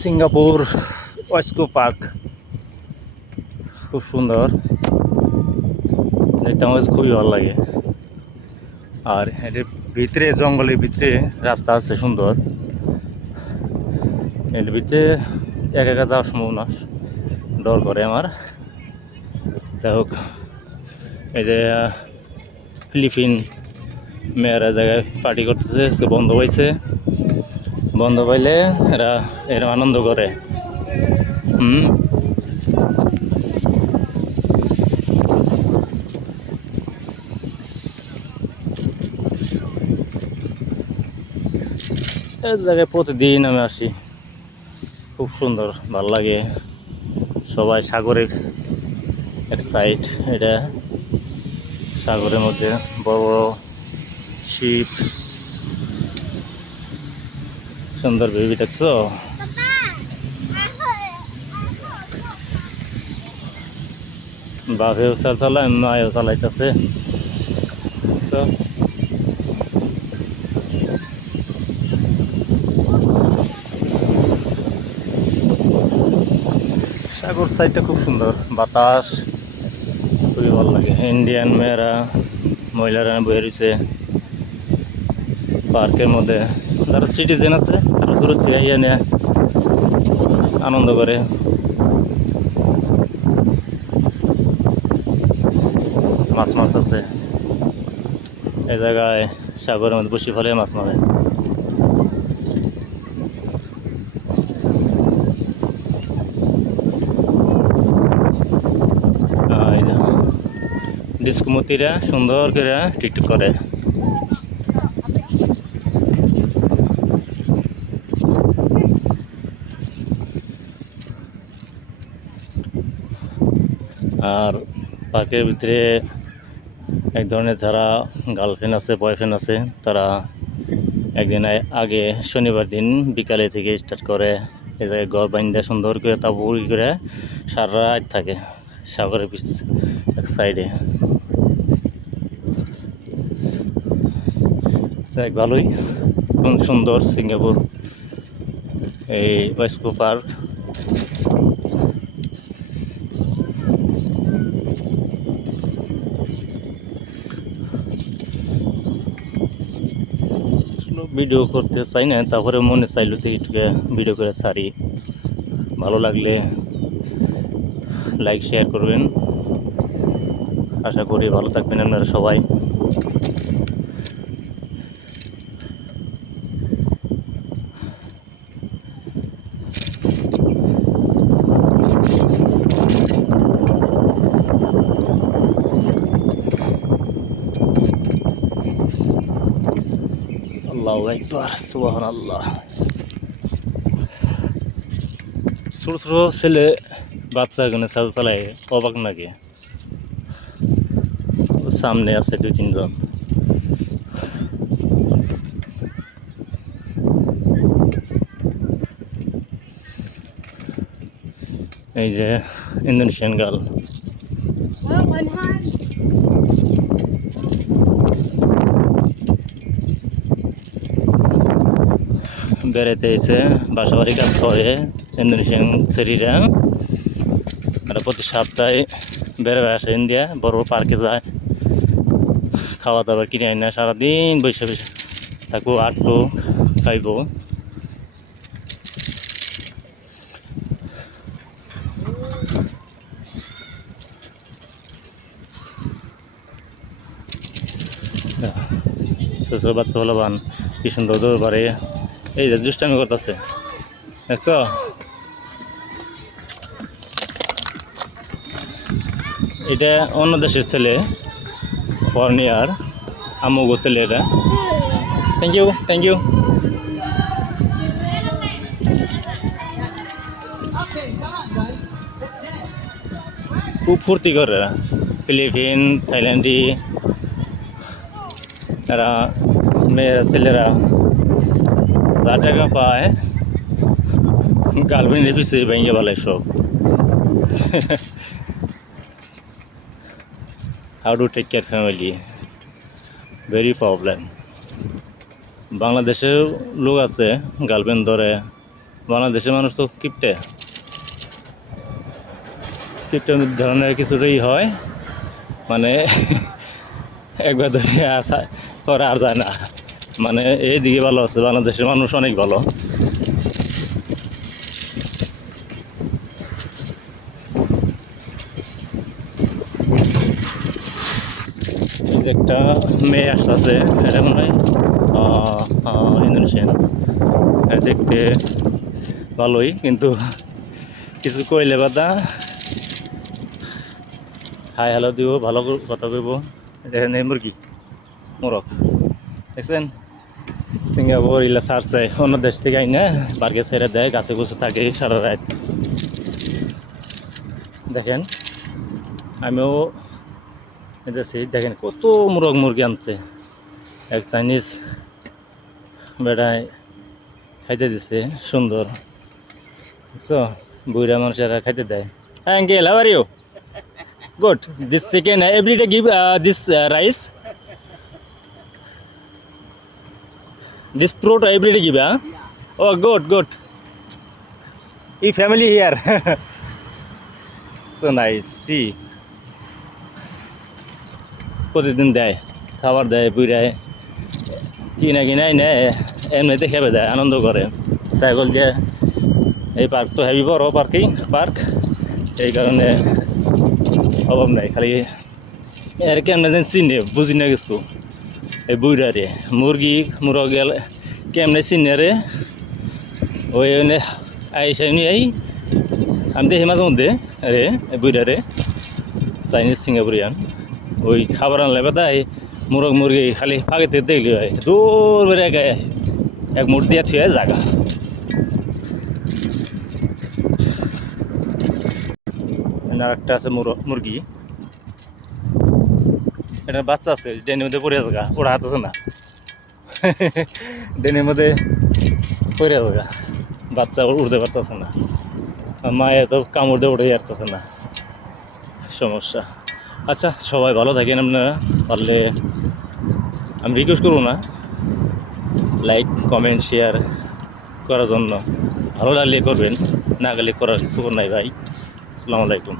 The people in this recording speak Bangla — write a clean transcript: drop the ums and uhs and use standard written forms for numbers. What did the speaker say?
সিঙ্গাপুর ওয়েস্কো পার্ক খুব সুন্দর, দেখতে আমার কাছে খুবই ভালো লাগে। আর এর ভিতরে জঙ্গলের ভিতরে রাস্তা আছে সুন্দর, এর ভিতরে একা একা যাওয়ার সম্ভব না, ডর করে আমার। যাই হোক, এই যে ফিলিপিন মেয়েরা জায়গায় পার্টি করতেছে, সে বন্ধ পাইছে, বন্ধ পাইলে এরা এরকম আনন্দ করে। এই জায়গায় প্রতিদিন আমি আসি, খুব সুন্দর, ভালো লাগে। সবাই সাগরের এক সাইড, এটা সাগরের মধ্যে বড় বড় শিপ, সুন্দর বেবি দেখছো? বাপেও চালায়, মায়েও চালাইতেছে। সাগর সাইডটা খুব সুন্দর, বাতাস খুবই ভালো লাগে। ইন্ডিয়ান মেয়েরা মহিলারা বয়ে রয়েছে পার্কের মধ্যে, যারা সিটিজেন আছে তারা দূর থেকে ইয়ে নিয়ে আনন্দ করে। মাছ মারতেছে এই জায়গায়, সাগরের মধ্যে বসে ফেলে মাছ মারে। ডিস্কোমতিরা সুন্দর করে টিকটক করে। আর পার্কের ভিতরে এক ধরনের যারা গার্লফ্রেন্ড আছে, বয়ফ্রেন্ড আছে, তারা একদিন আগে শনিবার দিন বিকালে থেকে স্টার্ট করে এই জায়গায় ঘর বান্ধা সুন্দর করে তাবুড়ি করে সারা রাত থাকে সাগরের এক সাইডে। দেখ ভালোই, খুব সুন্দর সিঙ্গাপুর এই ওয়েস্কো পার্ক। ভিডিও করতে চাই না, তারপরে মনে চাইলো একটু ভিডিও করে ছাড়ি। ভালো লাগলে লাইক শেয়ার করবেন, আশা করি ভালো থাকবেন আপনারা সবাই। আল্লাহু আকবার, সুবহানাল্লাহ। ছোট ছোট ছেলে বাচ্চা এখানে সাইকেল চালায়, অবাক নাকি? সামনে আছে 2-3 জন। এই যে ইন্দোনেশিয়ান গার্ল, বেড়াতে এসে বাসা বাড়ি কাজ করে ইন্দোনেশিয়ান ছেলেরা। আর প্রতি সপ্তাহে বেড়াবে আসে ইন্ডিয়া, বড় বড় পার্কে যায়, খাওয়া দাওয়া কিনে আনে, সারাদিন বসে বসে থাকবো, আটবো, খাইবো। ছোট ছোট বাচ্চা বলবান কি সুন্দর দৌড় পারে, এই যে দুষ্টামি করতেছে, দেখছো? এটা অন্য দেশের ছেলে, ফরেনিয়ার, আমুগো ছেলে এটা। Thank you, thank you. খুব ফুর্তি করে এরা, ফিলিপিন, থাইল্যান্ডি, এরা মেয়েরা ছেলেরা যা টাকা পায় গার্লফ্রেন্ডের পিছিয়ে ভেঙে বেলায় সব। How to take care family, very problem. বাংলাদেশেও লোক আছে গার্লফ্রেন্ড ধরে বাংলাদেশের মানুষ তো কিপটে কিপটে ধরনের কিছুটাই হয়, মানে একবার ধরে আসা পরে আর যায় না। মানে এই দিকে ভালো আছে, বাংলাদেশের মানুষ অনেক ভালো। এই যে একটা মেয়ে আসতেছে, এটা মনে হয় ইন্দোনেশিয়ান। দেখতে ভালোই, কিন্তু কিছু কইলে বাদা হাই হ্যালো দিব, ভালো কথা কইব। এখানে মুরগি মোরগ দেখছেন, সিঙ্গাপুর ইলা ছাড়ছে অন্য দেশ থেকে আইনে বার্গে ছেড়ে দেয়, গাছে গুছে থাকে সারা রাত। দেখেন আমিও এদেশে দেখেন কত মোরগ মুরগি আনছে, এক চাইনিজ বেড়ায় খাইতে দিছে সুন্দর, বুঝছো, বুড়া মানুষেরা খাইতে দেয়। হ্যাঁ uncle, how are you? Good. This chicken every day give this rice. This fruit every day give, huh? Oh, good, good. E family here. So nice. See. প্রতিদিন দেয়, খাবার দেয়, বুড়ায় কিনা কিনাই নেয়, এমনিতে খেপে দেয়, আনন্দ করে। ছাগল দিয়ে এই পার্ক তো হেভি বড় পার্ক, এই কারণে অভাব নাই। খালি এর কেমনে যেন চিনে বুঝি না কিছু, এই বুড়া রে মুরগ গেলে কেমনে চিনে রে, ওই আইসাই নিয়ে আমি দেখি মাঝে মধ্যে রে বুড়া রে চাইনিজ সিঙ্গাপুরিয়ান ওই খাবার আনলে বেদা এই মুরগি খালি ফাঁকিতে দেখলি হয় দূর বেড়ে এক মুঠ দিয়ে থুয়ে জায়গা। আর একটা আছে মুরগি, এটার বাচ্চা আছে ডেনের মধ্যে পড়ে থাকা, ওরা হাত আছে না, ডেনের মধ্যে পড়ে থাকা বাচ্চা উঠতে পারতেছে না, মায়ে তো কামড় দিয়ে উঠে যাচ্ছে না, সমস্যা। আচ্ছা সবাই ভালো থাকেন, আপনারা পারলে আমি রিকোয়েস্ট করবো না, লাইক কমেন্ট শেয়ার করার জন্য, ভালো লাগলে করবেন, না গেলে করার কিছু নাই ভাই। আসসালামু আলাইকুম।